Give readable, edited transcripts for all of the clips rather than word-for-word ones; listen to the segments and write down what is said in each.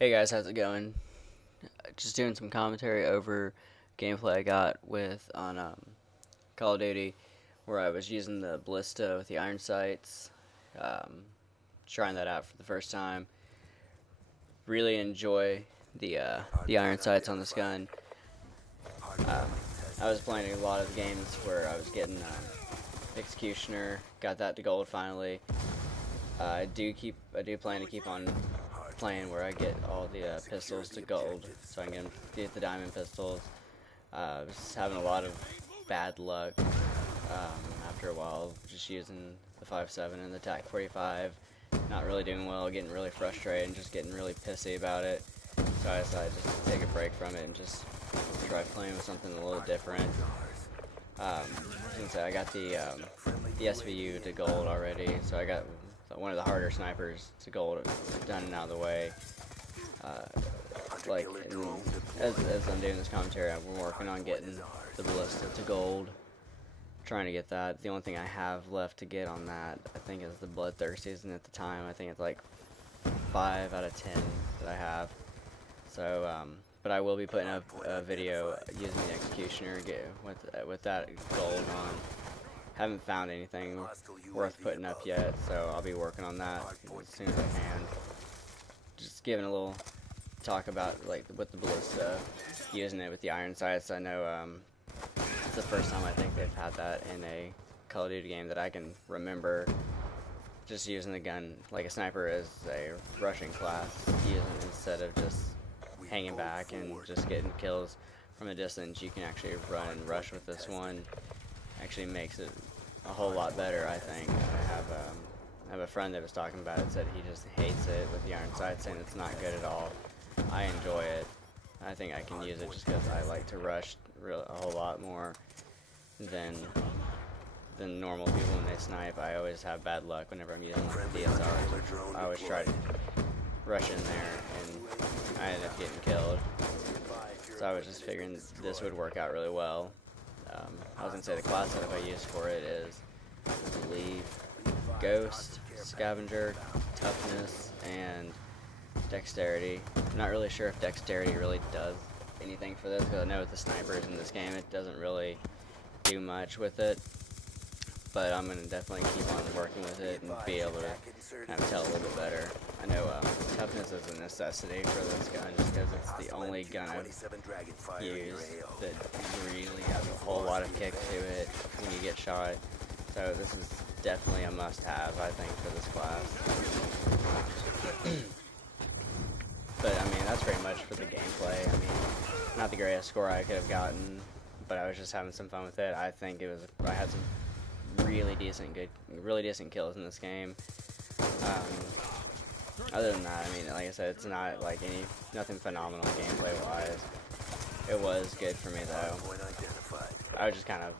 Hey guys, how's it going? Just doing some commentary over gameplay I got with on Call of Duty, where I was using the ballista with the iron sights, um, trying that out for the first time. Really enjoy the iron sights on this gun. Um, I was playing a lot of games where I was getting Executioner, got that to gold finally. I do plan to keep on playing where I get all the pistols to gold, so I can get the diamond pistols. I was having a lot of bad luck after a while, just using the 5.7 and the TAC 45. Not really doing well, getting really frustrated, and just getting really pissy about it. So I decided just to take a break from it and just try playing with something a little different. Since I got the SVU to gold already, so I got one of the harder snipers to gold done and out of the way. Uh, as I'm doing this commentary, I'm working on getting the ballista to gold. Trying to get that. The only thing I have left to get on that, I think, is the Bloodthirsties, and at the time, I think it's like 5 out of 10 that I have. So, but I will be putting up a video using the Executioner with that gold on. Haven't found anything worth putting up yet, so I'll be working on that as soon as I can. Just giving a little talk about like with the ballista, using it with the iron sights. I know it's the first time I think they've had that in a Call of Duty game that I can remember. Just using the gun like a sniper as a rushing class, using it instead of just hanging back and just getting kills from a distance. You can actually run and rush with this one. Actually makes it a whole lot better, I think. I have a friend that was talking about it, said he just hates it with the iron sights, saying it's not good at all. I enjoy it. I think I can use it just because I like to rush a whole lot more than normal people when they snipe. I always have bad luck whenever I'm using like the DSR. I always try to rush in there, and I end up getting killed. So I was just figuring this would work out really well. I was going to say the class setup I use for it is, I believe, Ghost, Scavenger, Toughness, and Dexterity. I'm not really sure if Dexterity really does anything for this, because I know with the snipers in this game it doesn't really do much with it. But I'm going to definitely keep on working with it and be able to kind of tell a little bit better. I know Toughness is a necessity for this gun just because it's the only gun I've used that really has a whole lot of kick to it when you get shot. So this is definitely a must-have, I think, for this class. But I mean, that's pretty much for the gameplay. I mean, not the greatest score I could have gotten, but I was just having some fun with it. I think I had some really decent kills in this game. Other than that, I mean, like I said, it's not like nothing phenomenal gameplay wise. It was good for me though. I was just kind of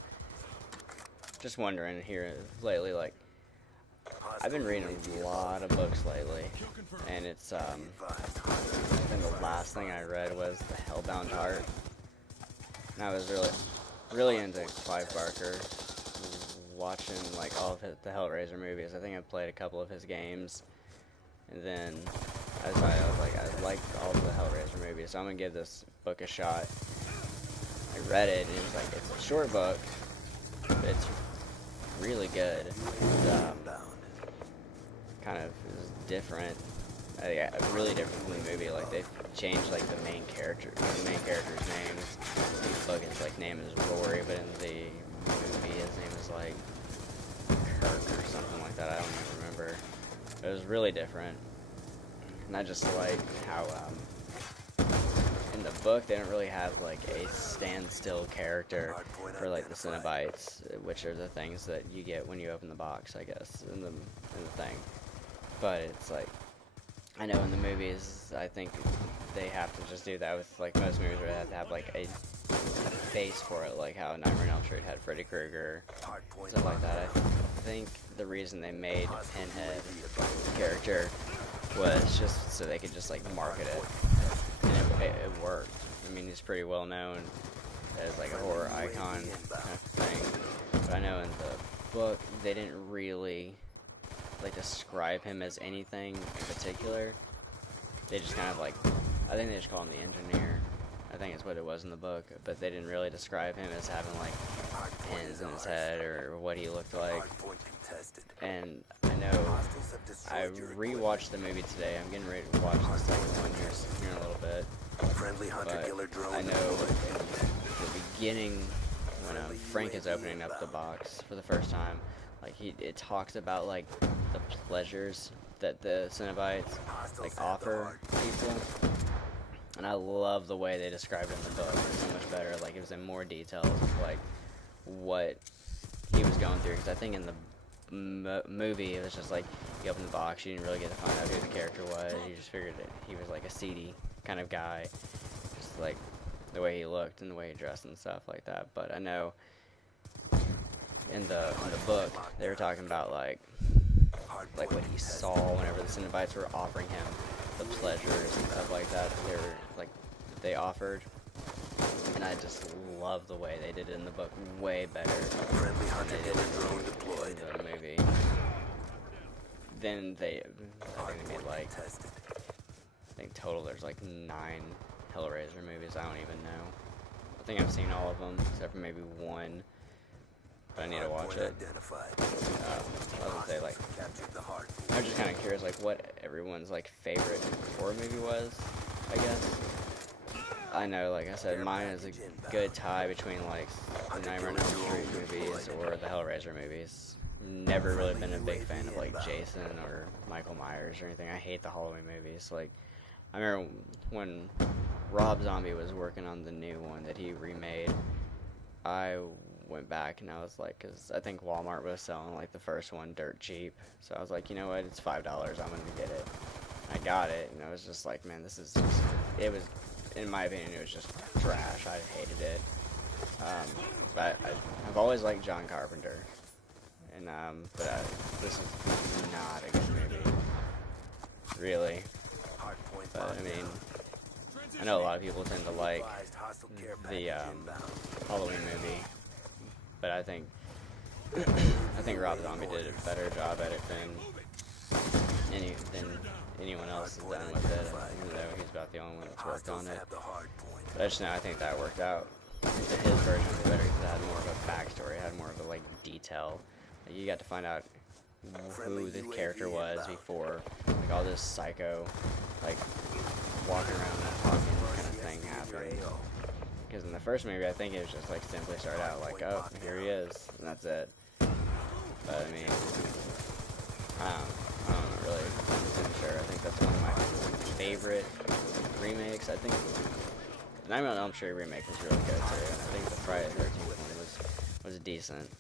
wondering here lately, like, I've been reading a lot of books lately, and it's and the last thing I read was The Hellbound Heart. And I was really into Clive Barker, watching like all of the Hellraiser movies. I think I played a couple of his games, and then I decided I was like, I liked all of the Hellraiser movies, so I'm gonna give this book a shot. I read it, and it was like, it's a short book, but it's really good. Kind of is different, really different from the movie. Like, they've changed like the main character's names. In the book, his like name is Rory, but in the movie, his name is like Kirk or something like that. I don't even remember. It was really different, and I just like how in the book they don't really have like a standstill character for like the Cenobites, which are the things that you get when you open the box, I guess, in the thing. But it's like, I know in the movies, I think they have to just do that with like most movies, where they have to have like a face for it, like how Nightmare on Elm Street had Freddy Krueger, stuff like that. I think the reason they made Pinhead the character was just so they could just like market it, and it worked. I mean, he's pretty well known as like a horror icon kind of thing. But I know in the book they didn't really like describe him as anything in particular. they just kind of like, I think they just call him the engineer. I think it's what it was in the book, but they didn't really describe him as having like hands in his head or what he looked like. And I know I rewatched the movie today. I'm getting ready to watch the second one here in a little bit. But I know in the beginning when Frank is opening up the box for the first time, like it talks about like the pleasures that the Cenobites like offer people. And I love the way they described it in the book. It's so much better. Like, it was in more details of, like, what he was going through. Because I think in the movie, it was just, like, you open the box, you didn't really get to find out who the character was. You just figured that he was, like, a seedy kind of guy. Just, like, the way he looked and the way he dressed and stuff like that. But I know in the book, they were talking about, like what he saw whenever the Cenobites were offering him the pleasures and stuff like that they offered, and I just love the way they did it in the book way better than they did in the movie. Then I think they made like, I think total there's like 9 Hellraiser movies. I don't even know. I think I've seen all of them except for maybe one. But I need to watch it. I was gonna say, like, I'm just kind of curious, like, what everyone's, like, favorite horror movie was, I guess. I know, like I said, mine is a good tie between, like, the Nightmare on Elm Street movies or the Hellraiser movies. Never really been a big fan of, like, Jason or Michael Myers or anything. I hate the Halloween movies. Like, I remember when Rob Zombie was working on the new one that he remade, I went back and I was like, because I think Walmart was selling like the first one dirt cheap, so I was like, you know what, it's $5, I'm gonna get it. I got it, and I was just like, man, this is just, it was, in my opinion, it was just trash. I hated it. But I've always liked John Carpenter, and this is not a good movie, really. But I mean, I know a lot of people tend to like the Halloween movie, but I think Rob Zombie did a better job at it than anyone else has done with it, even though he's about the only one that's worked on it. But I just know I think that worked out. His version was better because it had more of a backstory, it had more of a like detail. Like, you got to find out who the character was before like all this psycho like walking around and talking kind of thing happened. Because in the first movie, I think it was just like simply start out like, oh, here he is, and that's it. But I mean, I don't know really. I'm sure. I think that's one of my favorite remakes. I think the Nightmare on Elm Street remake was really good too. And I think the Friday the 13th one was decent.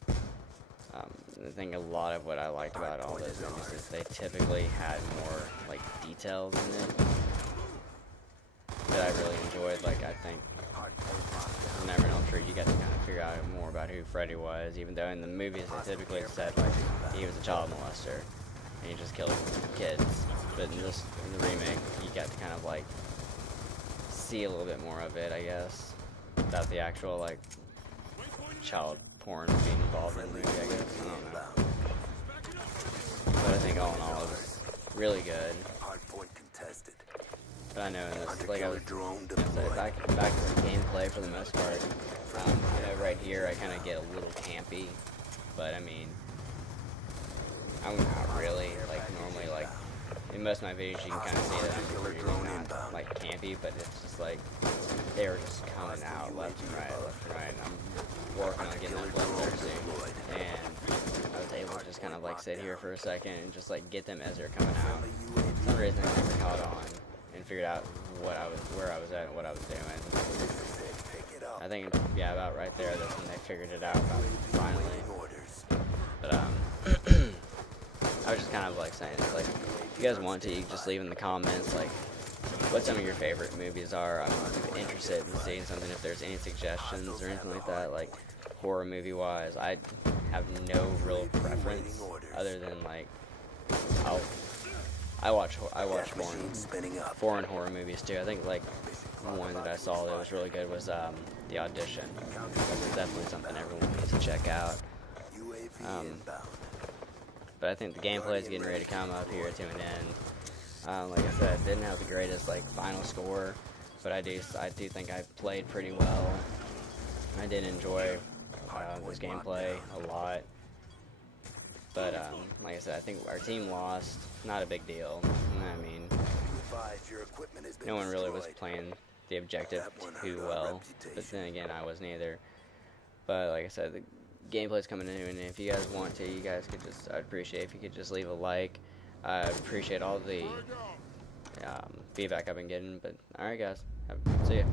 I think a lot of what I liked about all those movies is they typically had more like details in it that I really enjoyed. Like, I think Nightmare on Elm Street, you got to kind of figure out more about who Freddy was, even though in the movies they typically said like he was a child molester and he just killed kids. But in the remake, you got to kind of like see a little bit more of it, I guess, without the actual like child porn being involved in the movie, I guess. I don't know. But I think all in all, it was really good. But I know in this, like I was gonna say, back to the gameplay for the most part. You know, right here I kind of get a little campy, but I mean, I'm not really like normally like in most of my videos you can kind of see that I'm usually not like campy, but it's just like they were just coming out left and right, and I'm working on getting that bloodthirsty, and I was able to just kind of like sit here for a second and just like get them as they're coming out. For some reason I never caught on and figured out where I was at and what I was doing. I think, yeah, about right there, that's when they figured it out, finally. But, I was just kind of, like, saying, it's like, if you guys want to, you can just leave in the comments, like, what some of your favorite movies are. I'm interested in seeing something, if there's any suggestions or anything like that, like, horror movie-wise. I have no real preference, other than, like, I watch foreign horror movies too. I think like one that I saw that was really good was The Audition. That's definitely something everyone needs to check out. But I think the gameplay is getting ready to come up here to an end. Like I said, didn't have the greatest like final score, but I do think I played pretty well. I did enjoy this gameplay a lot. But like I said, I think our team lost. Not a big deal. I mean, no one really was playing the objective too well. But then again, I wasn't either. But like I said, the gameplay's coming in, and if you guys want to, you guys could just, I'd appreciate if you could just leave a like. I appreciate all the feedback I've been getting. But alright guys, see ya.